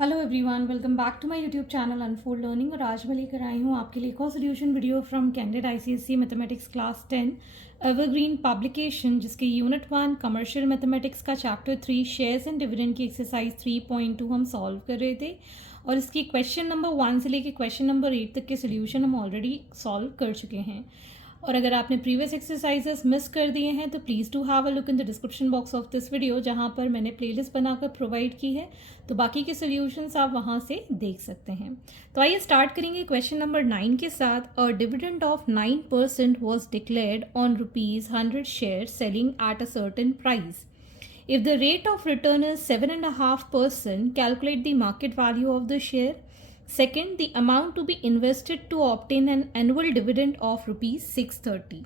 Hello everyone, welcome back to my YouTube channel unfold learning. और आज मैं लेकर आई हूँ आपके लिए एक और solution video from candidate ICSE mathematics class 10 evergreen publication, जिसके यूनिट 1 कमर्शियल मैथमेटिक्स का चैप्टर 3 शेयर्स एंड डिविडेंड की एक्सरसाइज 3.2 हम सॉल्व कर रहे थे। और इसकी क्वेश्चन नंबर 1 से लेकर क्वेश्चन नंबर 8 तक के सोल्यूशन हम ऑलरेडी सॉल्व कर चुके हैं। और अगर आपने प्रीवियस एक्सरसाइजेस मिस कर दिए हैं तो please do have a look in the description box of this video, जहां पर मैंने प्लेलिस्ट बनाकर प्रोवाइड की है, तो बाकी के सॉल्यूशंस आप वहां से देख सकते हैं। तो आइए स्टार्ट करेंगे क्वेश्चन नंबर 9 के साथ। A dividend of 9% was declared on ₹100 share selling at a certain price. If the rate of return is 7.5%, calculate the market value of the share. Second, the amount to be invested to obtain an annual dividend of ₹630.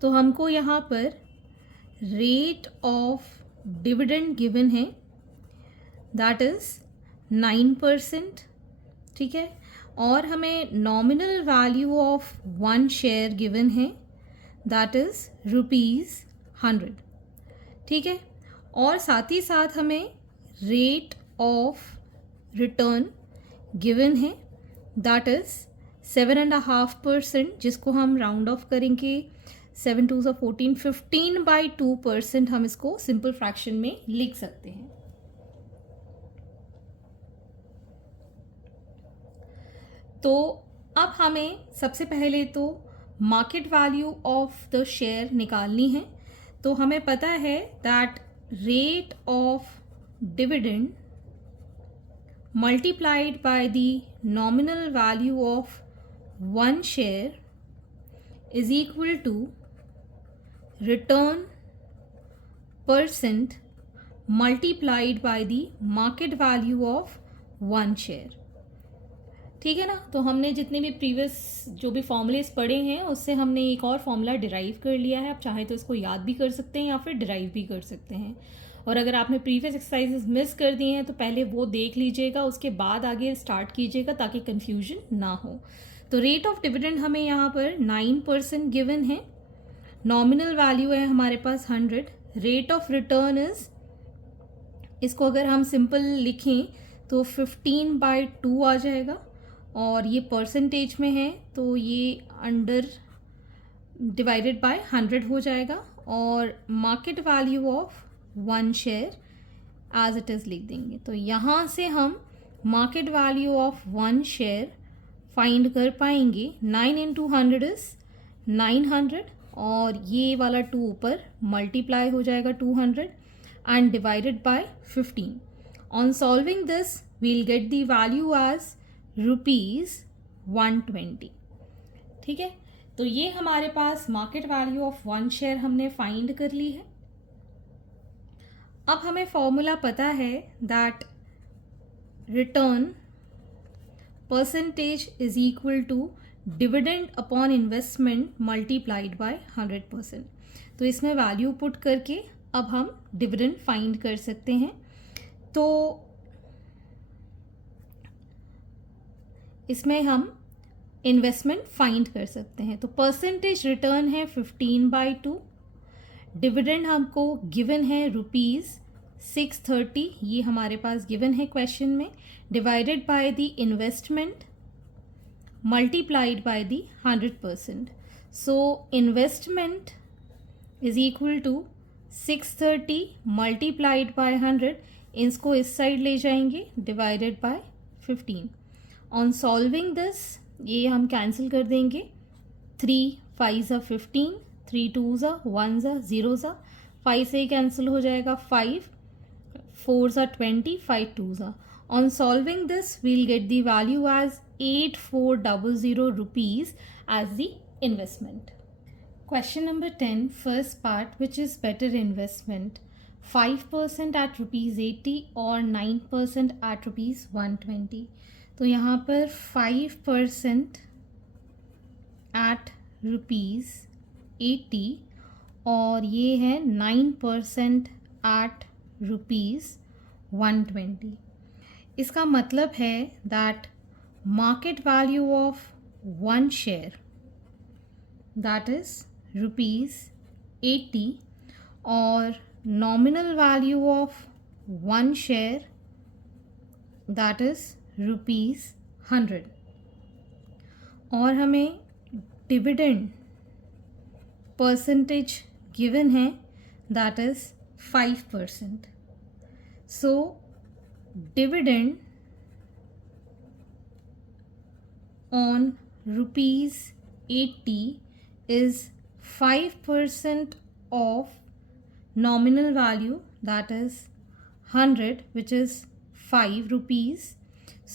तो हमको यहाँ पर rate of dividend given है, that is 9%, ठीक है। और हमें nominal value of 1 share given है, दैट इज ₹100, ठीक है। और साथ ही साथ हमें रेट ऑफ रिटर्न गिवन है, दैट इज 7.5%, जिसको हम राउंड ऑफ करेंगे 7 2 14, 15/2% हम इसको सिंपल फ्रैक्शन में लिख सकते हैं। तो अब हमें सबसे पहले तो market value of the share निकालनी है। तो हमें पता है that rate of dividend multiplied by the nominal value of 1 share is equal to return percent multiplied by the market value of 1 share, ठीक है ना। तो हमने जितने भी प्रीवियस जो भी फॉर्मूलेस पढ़े हैं उससे हमने एक और फॉर्मूला डिराइव कर लिया है। आप चाहे तो इसको याद भी कर सकते हैं या फिर डिराइव भी कर सकते हैं। और अगर आपने प्रीवियस एक्सरसाइजेस मिस कर दिए हैं तो पहले वो देख लीजिएगा, उसके बाद आगे स्टार्ट कीजिएगा ताकि कन्फ्यूजन ना हो। तो रेट ऑफ डिविडेंड हमें यहाँ पर 9% गिवन है, नॉमिनल वैल्यू है हमारे पास 100, रेट ऑफ रिटर्न इज, इसको अगर हम सिंपल लिखें तो 15/2 आ जाएगा। और ये परसेंटेज में है तो ये अंडर डिवाइडेड बाय 100 हो जाएगा। और market value of 1 share as it is लिख देंगे। तो यहाँ से हम market value of 1 share find कर पाएंगे। 9 into 100 इज 900, और ये वाला 2 ऊपर मल्टीप्लाई हो जाएगा 200 and divided by 15। On solving this we'll get the value as ₹120, ठीक है। तो ये हमारे पास मार्केट वैल्यू ऑफ 1 शेयर हमने फाइंड कर ली है। अब हमें फॉर्मूला पता है that return percentage is equal to dividend upon investment multiplied by 100%। तो इसमें वैल्यू पुट करके अब हम डिविडेंड फाइंड कर सकते हैं। तो इसमें हम इन्वेस्टमेंट फाइंड कर सकते हैं। तो परसेंटेज रिटर्न है 15/2, डिविडेंड हमको गिवन है ₹630, ये हमारे पास गिवन है क्वेश्चन में, divided by the investment multiplied by the 100%। So investment is equal to 630 multiplied by 100, इसको इस साइड ले जाएंगे, divided by 15। On solving this ये हम कैंसिल कर देंगे, 3 5 15, 3 2 1 0 5 से कैंसिल हो जाएगा, 5 4 20, 5 2। On solving this we'll get the value as ₹8400 as the investment. Question number 10, first part, which is better investment, 5% at ₹80 और 9% एट ₹120। तो यहाँ पर 5% एट ₹80 और ये है 9% एट ₹120। इसका मतलब है that market value of 1 share that is ₹80 और nominal value of one share that is ₹100 और हमें डिविडेंड परसेंटेज गिवन है that is 5%. So dividend on ₹80 is 5% of nominal value, that is 100, which is 5 rupees.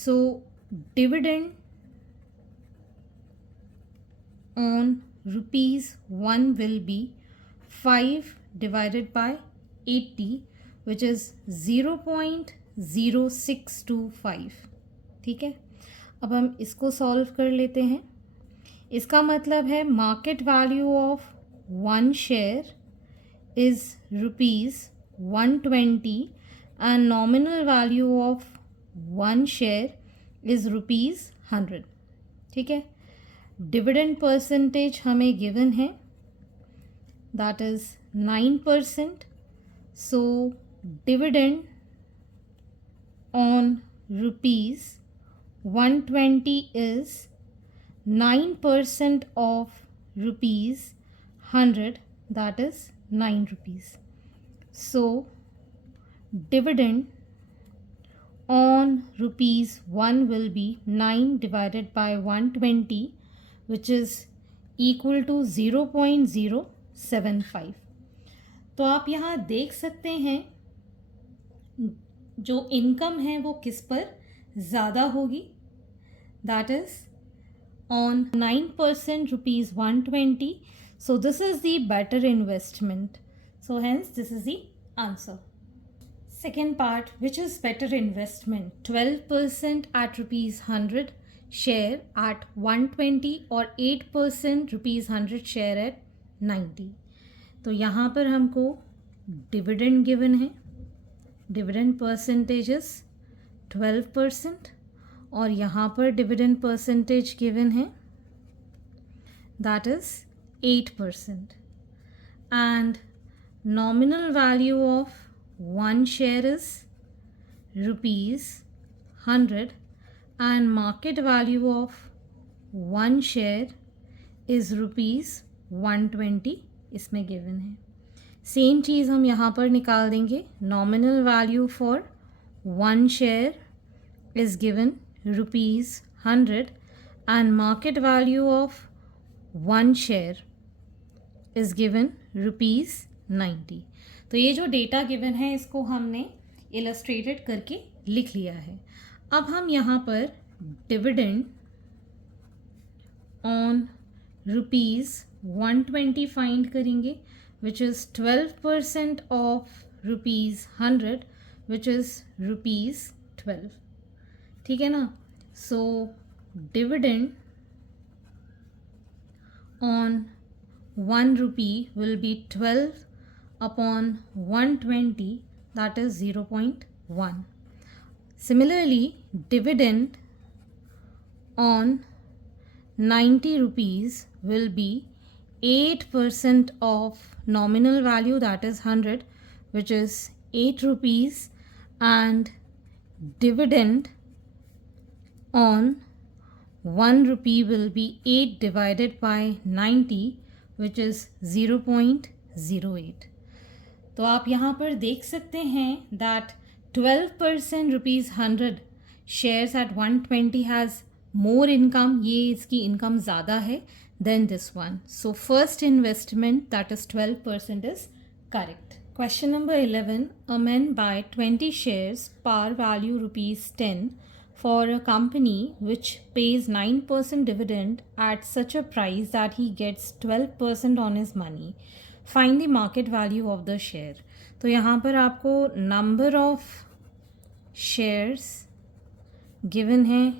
So dividend on ₹1 will be 5 divided by 80, which is 0.0625. ठीक है, अब हम इसको solve कर लेते हैं. इसका मतलब है market value of 1 share is ₹120 and nominal value of 1 share is ₹100. ठीक है, डिविडेंड परसेंटेज हमें गिवन है that is 9%. So dividend on ₹120 is 9% of ₹100, that is 9 rupees. So dividend on ₹1 will be 9 divided by 120, which is equal to 0.075. तो आप यहाँ देख सकते हैं जो इनकम है वो किस पर ज़्यादा होगी, that is on 9% ₹120. So this is the better investment. So hence this is the answer. Second part, which is better investment, 12% at ₹100 share at 120 और 8% ₹100 शेयर एट 90. तो यहाँ पर हमको डिविडेंड गिवन है, डिविडेंड परसेंटेजेस 12% और यहाँ पर डिविडेंड परसेंटेज गिवन है that is 8% and nominal value of 1 share is ₹100 and market value of 1 share is ₹120 इसमें गिवन है. सेम चीज़ हम यहाँ पर निकाल देंगे. Nominal value for 1 share is given ₹100 and market value of 1 share is given ₹90. तो ये जो डेटा गिवन है इसको हमने इलस्ट्रेटेड करके लिख लिया है. अब हम यहाँ पर डिविडेंड ऑन ₹120 फाइंड करेंगे, which is 12% of ₹100, which is ₹12. ठीक है ना. So dividend on 1 rupee will be 12 upon 120, that is 0.1. Similarly, dividend on 90 rupees will be 8% of nominal value, that is 100, which is 8 rupees, and dividend on 1 rupee will be 8 divided by 90, which is 0.08. तो आप यहाँ पर देख सकते हैं that 12% ₹100 shares at 120 has more income. ये इसकी income ज़्यादा है than this one. So first investment, that is 12%, is correct. Question number 11. A man buy 20 shares par value ₹10 for a company which pays 9% dividend at such a price that he gets 12% on his money. Find the market value of the share. तो यहाँ पर आपको number of shares given है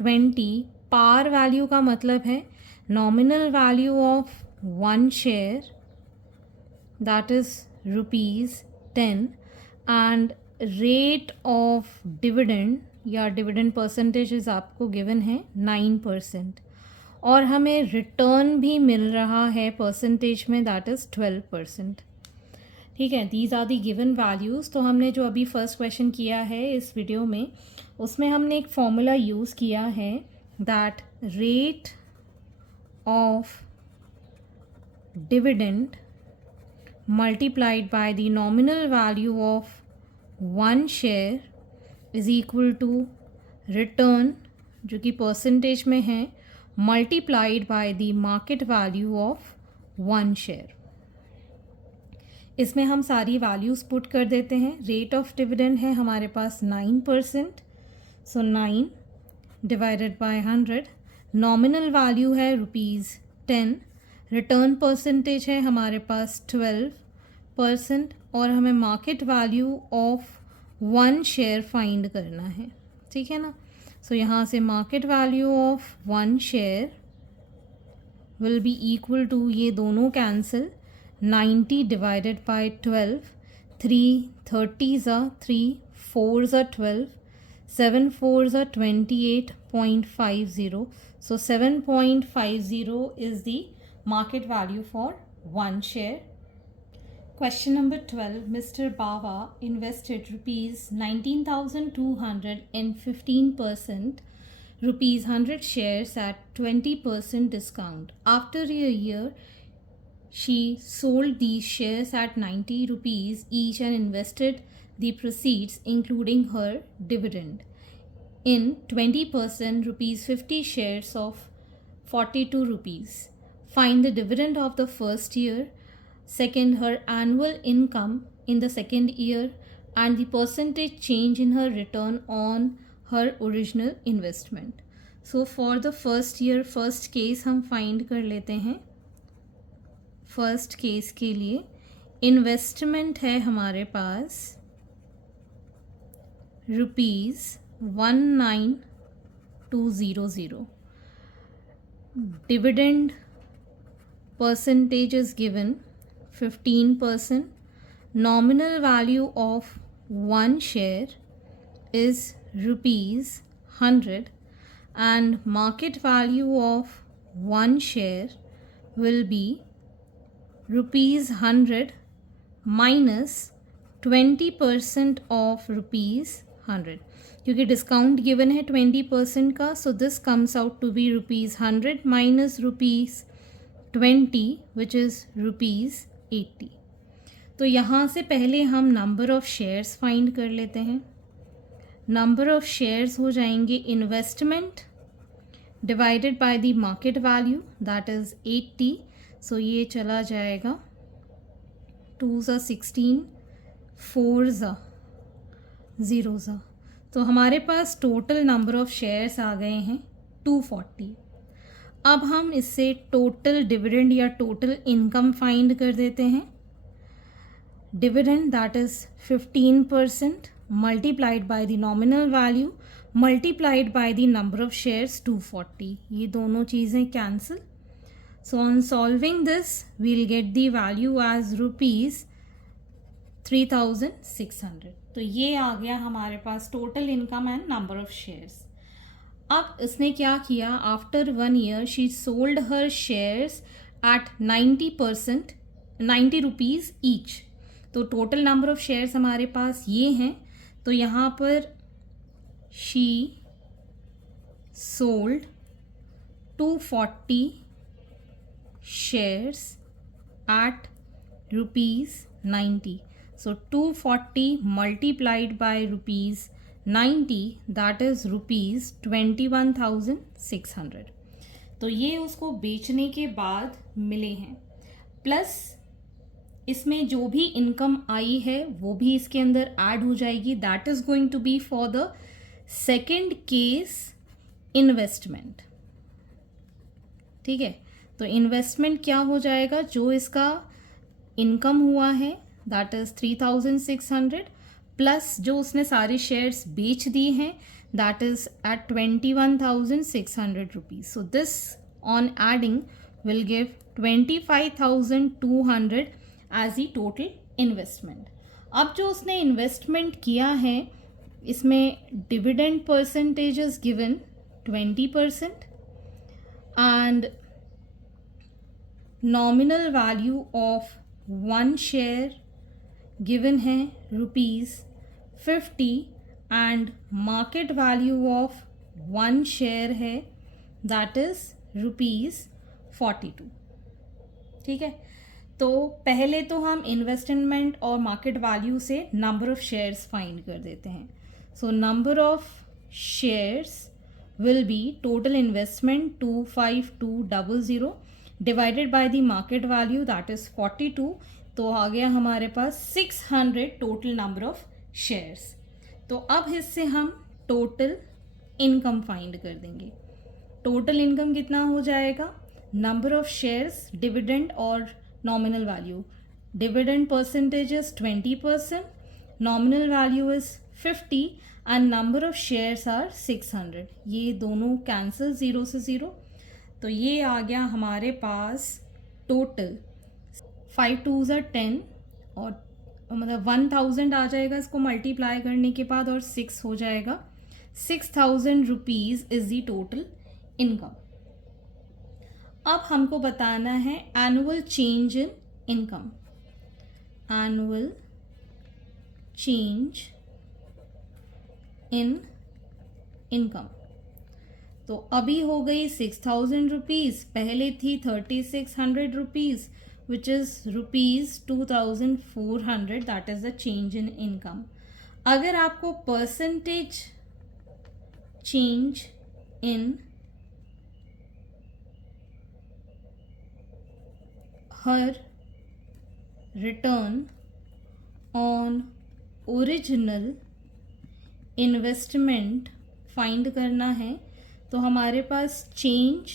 20. par value का मतलब है nominal value of 1 share, that is ₹10, and rate of dividend या dividend percentages आपको गिवन है 9%, और हमें रिटर्न भी मिल रहा है परसेंटेज में, दैट इज़ 12%. ठीक है, these are the given values. तो हमने जो अभी फर्स्ट क्वेश्चन किया है इस वीडियो में, उसमें हमने एक फॉर्मूला यूज़ किया है that rate of dividend multiplied by the nominal value of one share is equal to return, जो कि परसेंटेज में है, multiplied by the market value of one share। इसमें हम सारी वैल्यूज़ पुट कर देते हैं। रेट ऑफ डिविडेंड है हमारे पास 9%, सो 9 डिवाइडेड बाय 100। नॉमिनल वैल्यू है ₹10। रिटर्न परसेंटेज है हमारे पास 12% और हमें market value of one share find करना है। ठीक है ना। सो यहाँ से market value of one share will be equal to, ये दोनों cancel, 90 divided by 12, 3 30s are 3, 4s are 12, 7 4s are 28.50. So 7.50 is the market value for one share. Question number 12. Mr. Bawa invested rupees 19,200 in 15% rupees 100 shares at 20% discount. After a year, she sold these shares at 90 rupees each and invested the proceeds, including her dividend, in 20% rupees 50 shares of 42 rupees. Find the dividend of the first year, second her annual income in the second year, and the percentage change in her return on her original investment. So for the first year, first case हम find कर लेते हैं। First case के लिए investment है हमारे पास ₹19,200। Dividend percentage is given 15%. Nominal value of one share is ₹100 and market value of one share will be ₹100 minus 20% of ₹100, क्योंकि discount given है 20% का, so this comes out to be ₹100 minus ₹20 which is ₹80। तो यहाँ से पहले हम number of shares find कर लेते हैं। नंबर ऑफ़ शेयर्स हो जाएंगे investment divided by the market value that is 80। सो ये चला जाएगा 2s are 16, 4s are 0s are। तो हमारे पास टोटल नंबर ऑफ़ शेयर्स आ गए हैं 240। अब हम इससे टोटल डिविडेंड या टोटल इनकम फाइंड कर देते हैं। Dividend that is 15% multiplied by the nominal value multiplied by the number of shares 240, ये दोनों चीज़ें cancel. So on solving this we'll get the value as ₹3,600। तो ये आ गया हमारे पास total income and number of shares. अब इसने क्या किया, after 1 year she sold her shares at 90 rupees each. तो टोटल नंबर ऑफ शेयर्स हमारे पास ये हैं। तो यहाँ पर she sold 240 shares at ₹90. So 240 multiplied by ₹90 that is ₹21,600। तो ये उसको बेचने के बाद मिले हैं, प्लस इसमें जो भी इनकम आई है वो भी इसके अंदर ऐड हो जाएगी। That is going to be for the second case investment. ठीक है, तो इन्वेस्टमेंट क्या हो जाएगा, जो इसका इनकम हुआ है दैट इज़ 3,600 प्लस जो उसने सारे शेयर्स बेच दिए हैं that is at 21,600 rupees. So this on adding will give 25,200 as the total investment. अब जो उसने इन्वेस्टमेंट किया है इसमें dividend percentage is given 20% and nominal value of one share given है ₹50 and market value of 1 share है that is ₹42। ठीक है, तो पहले तो हम इन्वेस्टमेंट और मार्केट वैल्यू से नंबर ऑफ शेयर्स फाइंड कर देते हैं. सो number of shares will be total investment 25200 divided by the market value that is 42. तो आ गया हमारे पास 600 टोटल नंबर ऑफ शेयर्स. तो अब इससे हम टोटल इनकम फाइंड कर देंगे. टोटल इनकम कितना हो जाएगा? नंबर ऑफ शेयर्स डिविडेंड और nominal value. Dividend percentage is 20%, nominal value is 50 and number of shares are 600. ये दोनों कैंसिल 0 से 0. तो ये आ गया हमारे पास टोटल 5 2s are 10 और मतलब 1000 आ जाएगा इसको मल्टीप्लाई करने के बाद और 6 हो जाएगा. 6000 rupees is the total income. अब हमको बताना है annual change in income. Annual change in income. तो अभी हो गई 6000 रुपीज़, पहले थी 3600 rupees which is ₹2400. That is the change in income. अगर आपको percentage change in her return on original investment find करना है तो हमारे पास change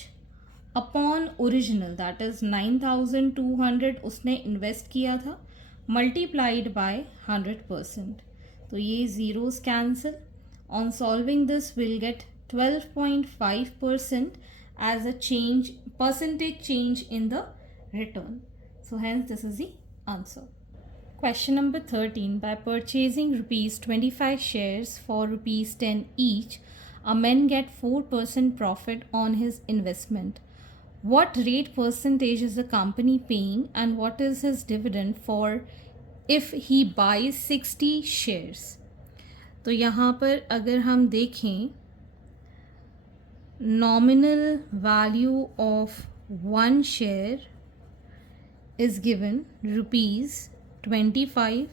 upon original that is 9200 उसने इन्वेस्ट किया था मल्टीप्लाइड बाय 100%. तो ये zeros cancel. On solving this will get 12.5% as a change percentage change in the return. So hence this is the answer. Question number 13. By purchasing ₹25 shares for ₹10 each, a man get 4% profit on his investment. What rate percentage is the company paying and what is his dividend for if he buys 60 shares? तो यहाँ पर अगर हम देखें nominal value of 1 share is given ₹25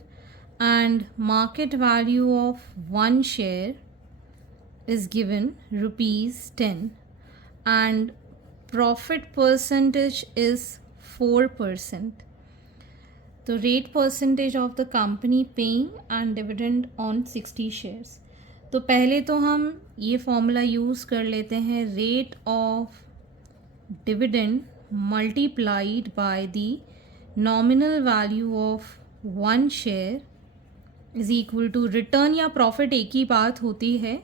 and market value of 1 share is given ₹10 and profit percentage is 4%. तो rate percentage of the company paying and dividend on 60 shares. तो पहले तो हम ये फॉर्मूला यूज़ कर लेते हैं rate of dividend multiplied by the nominal value of 1 share is equal to return या प्रॉफिट एक ही बात होती है.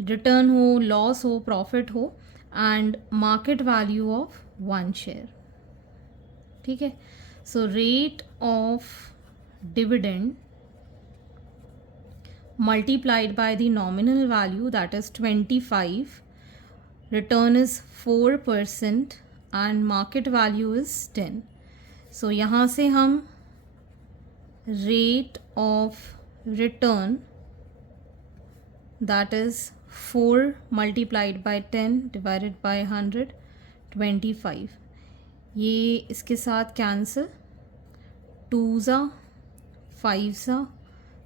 रिटर्न हो, लॉस हो, प्रॉफिट हो and market value of 1 share. ठीक है. So rate of dividend multiplied by the nominal value that is 25, return is 4% and market value is 10. So यहाँ से हम rate of return that is 4 multiplied by 10 divided by 100 25. ये इसके साथ cancel. 2 ज़ा 5 ज़ा.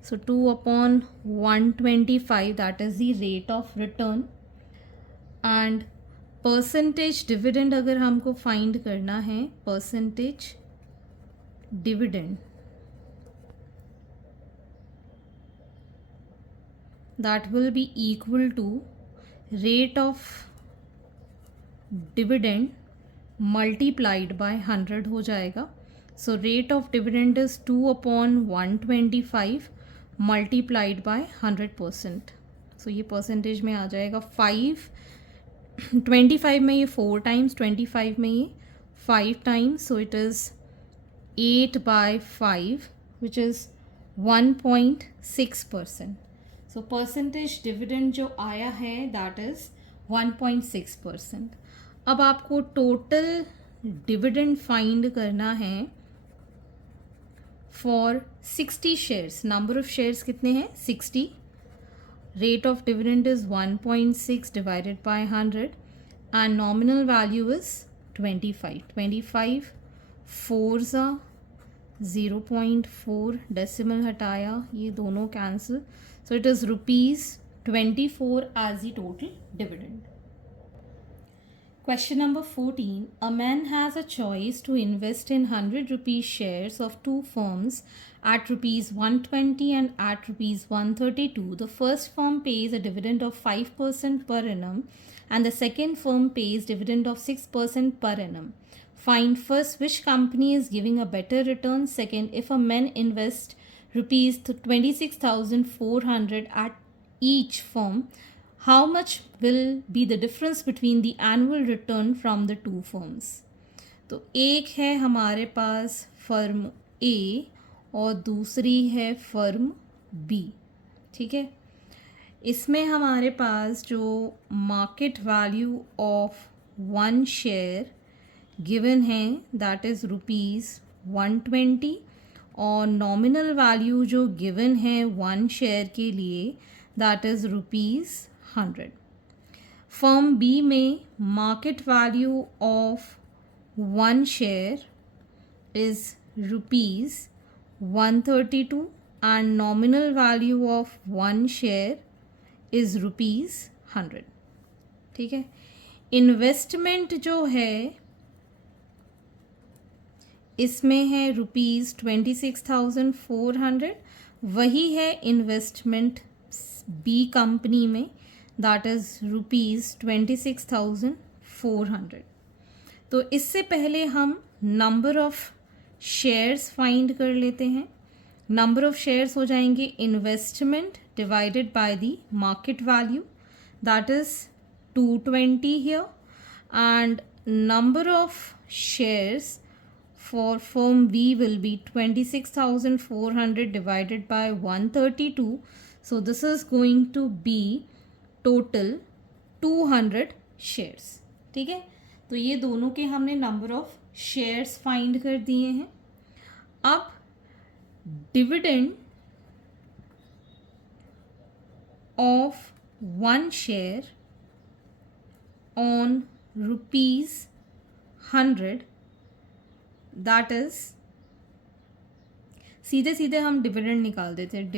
So 2 upon 125 that is the rate of return. And percentage dividend अगर हमको फाइंड करना है percentage dividend that will be equal to rate of dividend multiplied by 100 हो जाएगा. So rate of dividend is 2 upon 125 multiplied by 100%. So ये percentage में आ जाएगा 5. 25 में ये 4 times, 25 में ये 5 times. So it is 8 by 5 which is 1.6%. So percentage dividend जो आया है that is 1.6%. अब आपको total dividend find करना है for 60 shares, number of shares कितने हैं 60, rate of dividend is 1.6 divided by 100 and nominal value is 25 fours are 0.4, decimal हटाया, ये दोनों cancel, so it is rupees 24 as the total dividend. Question number 14. A man has a choice to invest in 100 rupees shares of two firms at rupees 120 and at rupees 132. The first firm pays a dividend of 5% per annum and the second firm pays dividend of 6% per annum. Find first which company is giving a better return. Second, if a man invests rupees 26,400 at each firm, how much will be the difference between the annual return from the two firms? तो एक है हमारे पास firm ए और दूसरी है firm B, ठीक है. इसमें हमारे पास जो market value of one share given है दैट इज़ रुपीज़ 120 और नॉमिनल वैल्यू जो गिवन है वन शेयर के लिए that is rupees 100. Firm B में market value of one share is rupees 132 and nominal value of one share is rupees 100, ठीक है. Investment जो है इसमें है रुपीज़ 26,400, वही है इन्वेस्टमेंट बी कंपनी में दैट इज़ रुपीज़ 26,400. तो इससे पहले हम नंबर ऑफ शेयर्स फाइंड कर लेते हैं. नंबर ऑफ शेयर्स हो जाएंगे investment divided by the market value that is 220 here and number of shares for firm B will be 26,400 divided by 132. So this is going to be total 200 shares, ठीक है. तो ये दोनों के हमने number of shares find कर दिए हैं. अब dividend of one share on rupees 100 that is सीधे सीधे हम डिविडेंड निकाल देते हैं.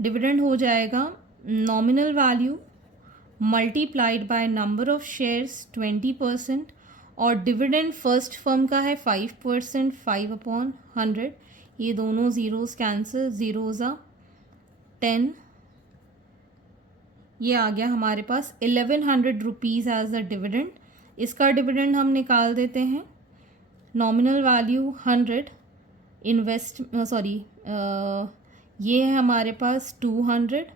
डिविडेंड हो जाएगा nominal value multiplied by number of shares 20% और डिविडेंड फर्स्ट फर्म का है 5%, 5/100. ये दोनों ज़ीरोज़ कैंसिल, ज़ीरोज़ आ 10. ये आ गया हमारे पास 1100 रुपीज़ एज अ डिविडेंड. इसका डिविडेंड हम निकाल देते हैं. नॉमिनल वैल्यू 100, ये है हमारे पास 200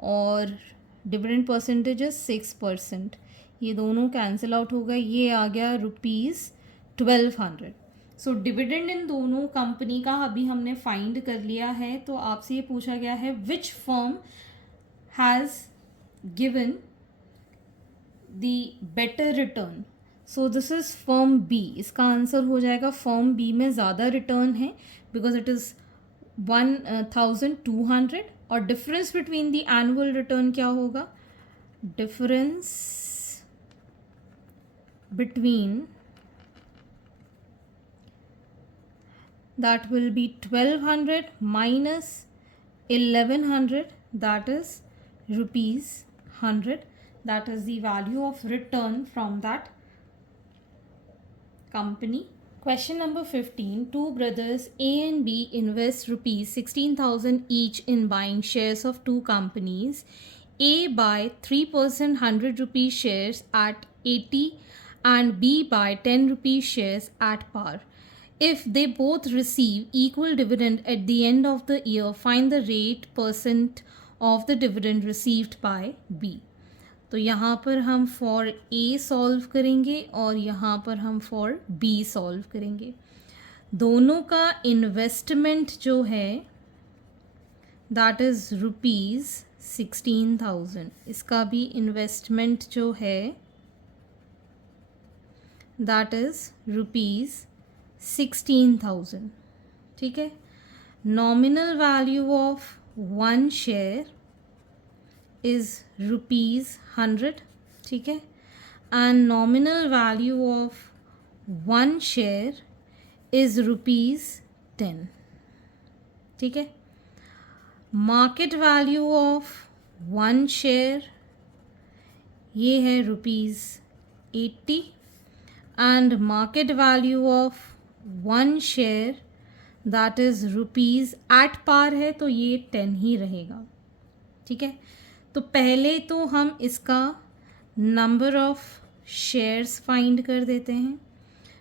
और डिविडेंड परसेंटेज 6%. ये दोनों कैंसिल आउट हो गए. ये आ गया रुपीज़ 1200. सो डिविडेंड इन दोनों कंपनी का अभी हमने फाइंड कर लिया है. तो आपसे ये पूछा गया है विच firm has given the better return. So this is firm B. इसका आंसर हो जाएगा फर्म बी में ज़्यादा रिटर्न है बिकॉज इट इज़ 1,200 और difference between the annual return क्या होगा? Difference between that will be 1200 minus 1100 that is rupees 100. That is the value of return from that company. Question number 15. Two brothers A and B invest rupees 16,000 each in buying shares of two companies. A buy 3% 100 rupees shares at 80 and B buy 10 rupees shares at par. If they both receive equal dividend at the end of the year, find the rate % of the dividend received by B. तो यहाँ पर हम for A solve करेंगे और यहाँ पर हम for B solve करेंगे. दोनों का इन्वेस्टमेंट जो है दैट इज़ रुपीज़ 16,000. इसका भी इन्वेस्टमेंट जो है दैट इज़ ₹16,000. ठीक है. Nominal value of 1 share is ₹100. ठीक है. And nominal value of 1 share is ₹10. ठीक है. मार्केट वैल्यू ऑफ 1 शेयर ये है ₹80 and market value of 1 share that is rupees at par है तो ये 10 ही रहेगा. ठीक है. तो पहले तो हम इसका नंबर ऑफ शेयर्स फाइंड कर देते हैं.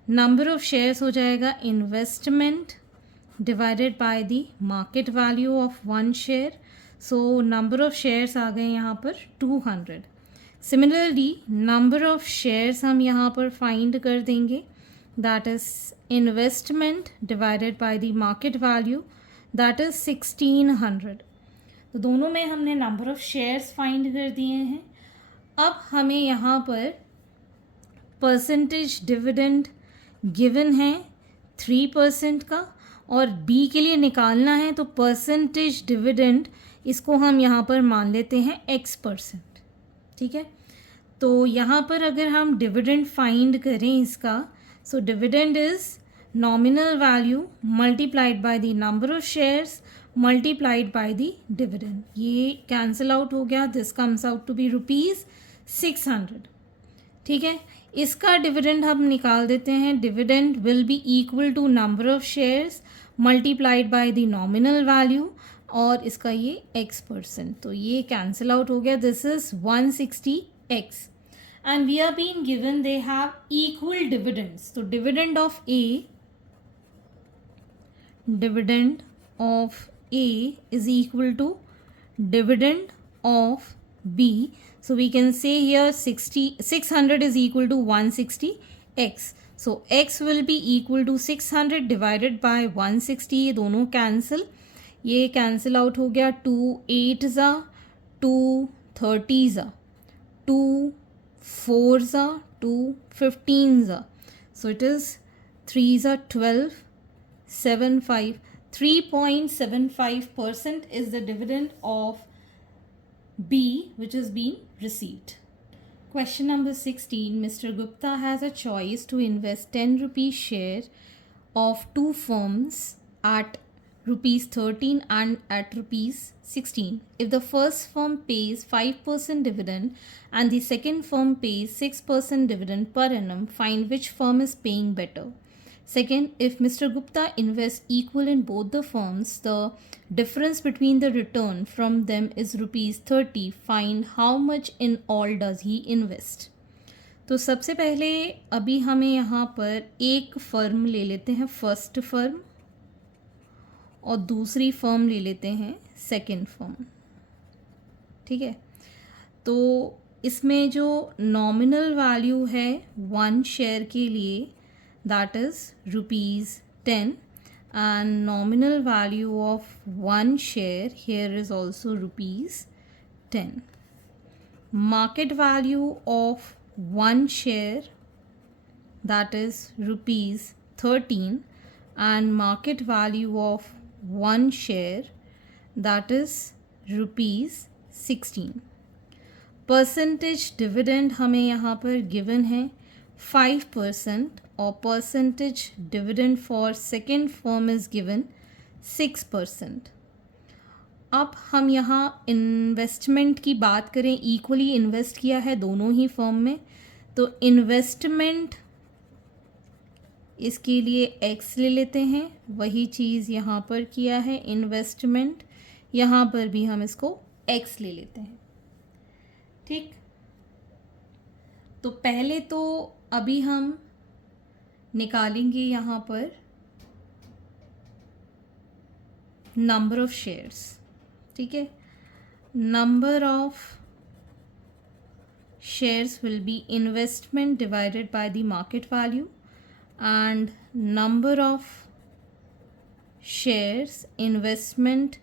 नंबर ऑफ शेयर्स हो जाएगा investment divided by the market value of 1 share. So number of shares आ गए यहाँ पर 200. सिमिलरली नंबर ऑफ शेयर्स हम यहाँ पर फाइंड कर देंगे that is investment divided by the market value that is 1600. तो दोनों में हमने नंबर ऑफ शेयर्स फाइंड कर दिए हैं. अब हमें यहाँ पर परसेंटेज डिविडेंड गिवन है 3% का और बी के लिए निकालना है तो परसेंटेज डिविडेंड इसको हम यहाँ पर मान लेते हैं X%. ठीक है. तो यहाँ पर अगर हम डिविडेंड फाइंड करें इसका so dividend is nominal value multiplied by the number of shares multiplied by the dividend. ये कैंसिल आउट हो गया. This comes out to be ₹600. ठीक है. इसका डिविडेंड हम निकाल देते हैं. Dividend will be equal to number of shares multiplied by the nominal value और इसका ये X%. तो ये कैंसिल आउट हो गया. This is 160X and we are being given they have equal dividends. तो dividend of A is equal to dividend of B. So we can say here 600 is equal to 160X. So X will be equal to 600 divided by 160. ये दोनों cancel. ये cancel out हो गया. 2 8 ज़ा 2 30 ज़ा 2 4 ज़ा 2 15 ज़ा. So it is 3 ज़ा 12 7 5 3.75% is the dividend of B which is being received. Question number 16. Mr. Gupta has a choice to invest 10 rupees share of two firms at ₹13 and at ₹16. If the first firm pays 5% dividend and the second firm pays 6% dividend per annum, find which firm is paying better. Second, if Mr. Gupta invests equal in both the firms, the difference between the return from them is ₹30. Find how much in all does he invest. तो सबसे पहले अभी हमें यहाँ पर एक firm ले लेते हैं फर्स्ट फर्म और दूसरी फर्म ले लेते हैं सेकंड फर्म. ठीक है. तो इसमें जो नॉमिनल वैल्यू है 1 शेयर के लिए that is ₹10 and nominal value of 1 share here is also ₹10. Market value of 1 share that is ₹13 and market value of 1 share that is ₹16. Percentage dividend हमें यहाँ पर given है 5% or percentage dividend for second firm is given 6%. अब हम यहाँ investment की बात करें. इक्वली इन्वेस्ट किया है दोनों ही फर्म में तो इन्वेस्टमेंट इसके लिए X ले लेते हैं. वही चीज़ यहाँ पर किया है इन्वेस्टमेंट. यहाँ पर भी हम इसको X ले लेते हैं. ठीक. तो पहले तो अभी हम निकालेंगे यहाँ पर नंबर ऑफ शेयर्स. ठीक है. Number of shares will be investment divided by the market value and number of shares investment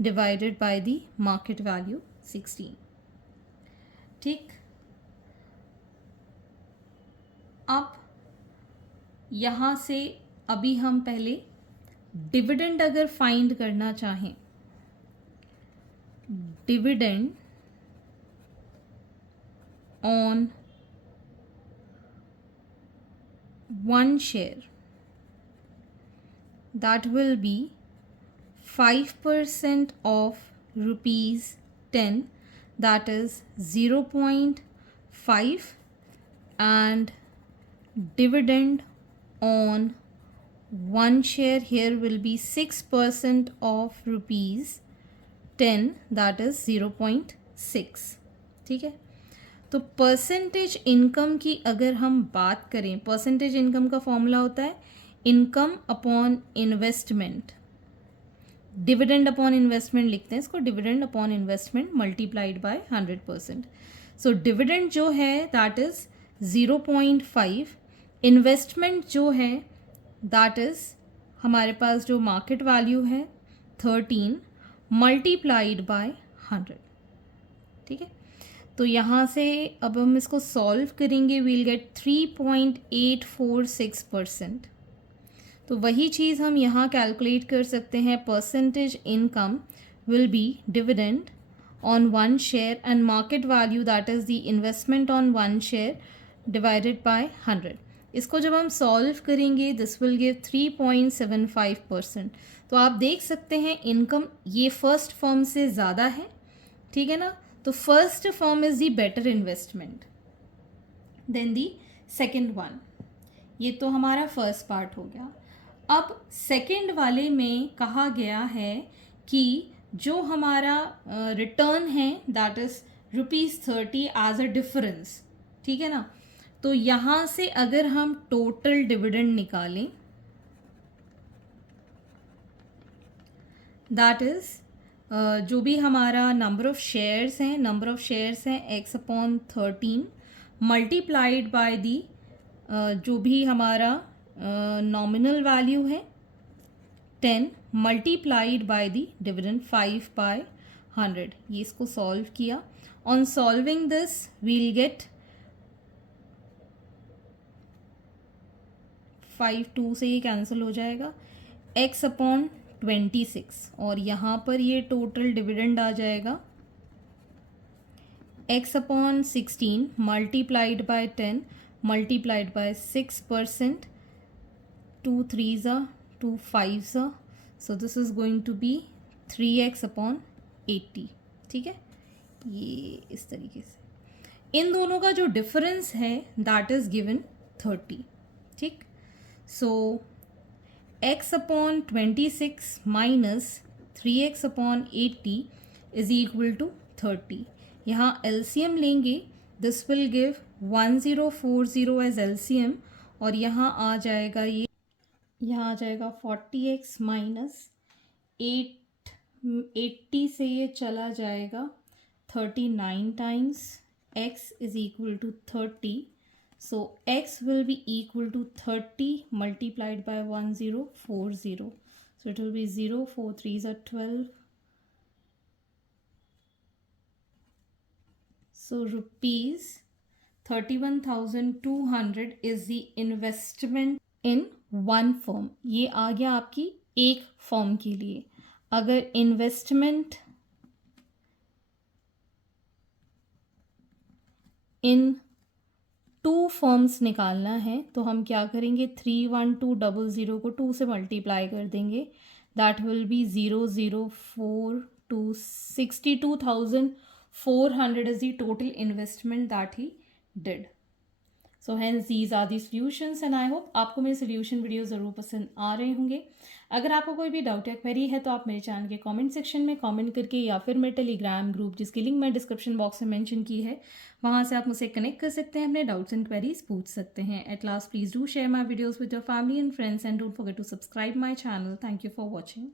divided by the market value 16. ठीक. अब यहाँ से अभी हम पहले डिविडेंड अगर फाइंड करना चाहें, dividend on 1 share, that will be 5% of rupees 10, that is 0.5, and dividend on 1 share here will be 6% of rupees 10, that is 0.6. ठीक है, तो परसेंटेज इनकम की अगर हम बात करें, परसेंटेज इनकम का फॉर्मूला होता है income upon investment, dividend upon investment लिखते हैं इसको, dividend upon investment multiplied by 100%. So dividend जो है दैट इज 0.5, इन्वेस्टमेंट जो है दैट इज हमारे पास जो मार्केट वैल्यू है 13 मल्टीप्लाइड बाय 100. ठीक है, तो यहाँ से अब हम इसको सॉल्व करेंगे, वील गेट 3.846%. तो वही चीज़ हम यहाँ कैलकुलेट कर सकते हैं. Percentage income will be dividend on 1 share and market value that is the investment on 1 share divided by 100. इसको जब हम सॉल्व करेंगे दिस विल गिव 3.75%. तो आप देख सकते हैं इनकम ये फर्स्ट फॉर्म से ज़्यादा है. ठीक है ना, तो first form is the better investment than the second one. ये तो हमारा फर्स्ट पार्ट हो गया. अब सेकेंड वाले में कहा गया है कि जो हमारा रिटर्न है that is ₹30 as a difference. ठीक है ना, तो यहाँ से अगर हम टोटल डिविडेंड निकालें दैट इज जो भी हमारा नंबर ऑफ शेयर्स हैं x upon 13 multiplied by the जो भी हमारा नॉमिनल वैल्यू है 10 मल्टीप्लाइड बाय दी डिविडेंड 5/100. ये इसको सॉल्व किया. On solving this we'll get 5 2 से ये कैंसिल हो जाएगा, x अपॉन 26 और यहाँ पर ये टोटल डिविडेंड आ जाएगा x upon 16 multiplied by 10 multiplied by 6%, 2 3s are 2 5s are, so this is going to be 3x upon 80. ठीक है, ये इस तरीके से इन दोनों का जो डिफरेंस है दैट इज गिवन 30. ठीक, so x upon 26 minus 3x upon 80 is equal to 30. यहाँ LCM लेंगे, this will give 1040 as LCM और यहाँ आ जाएगा 40x माइनस 80 से ये चला जाएगा 39 times x is equal to 30. So x will be equal to 30 multiplied by 1040. So it will be 0 4 3s are 12. So rupees 31,200 is the investment in one firm. ये आ गया आपकी एक फर्म के लिए. अगर इन्वेस्टमेंट इन 2 फर्म्स निकालना है तो हम क्या करेंगे, 31200 को 2 से मल्टीप्लाई कर देंगे. That will be 0042 62,400 is the total investment that he did. So hence these are the solutions and I hope आपको मेरे सॉल्यूशन वीडियो ज़रूर पसंद आ रहे होंगे. अगर आपको कोई भी डाउट या क्वेरी है तो आप मेरे चैनल के कमेंट सेक्शन में कमेंट करके या फिर मेरे टेलीग्राम ग्रुप जिसकी लिंक मैं डिस्क्रिप्शन बॉक्स में मेंशन की है वहाँ से आप मुझसे कनेक्ट कर सकते हैं, अपने डाउट्स एंड क्वेरीज पूछ सकते हैं. At last please do share my videos with your family and friends and don't forget to subscribe my channel. Thank you for watching.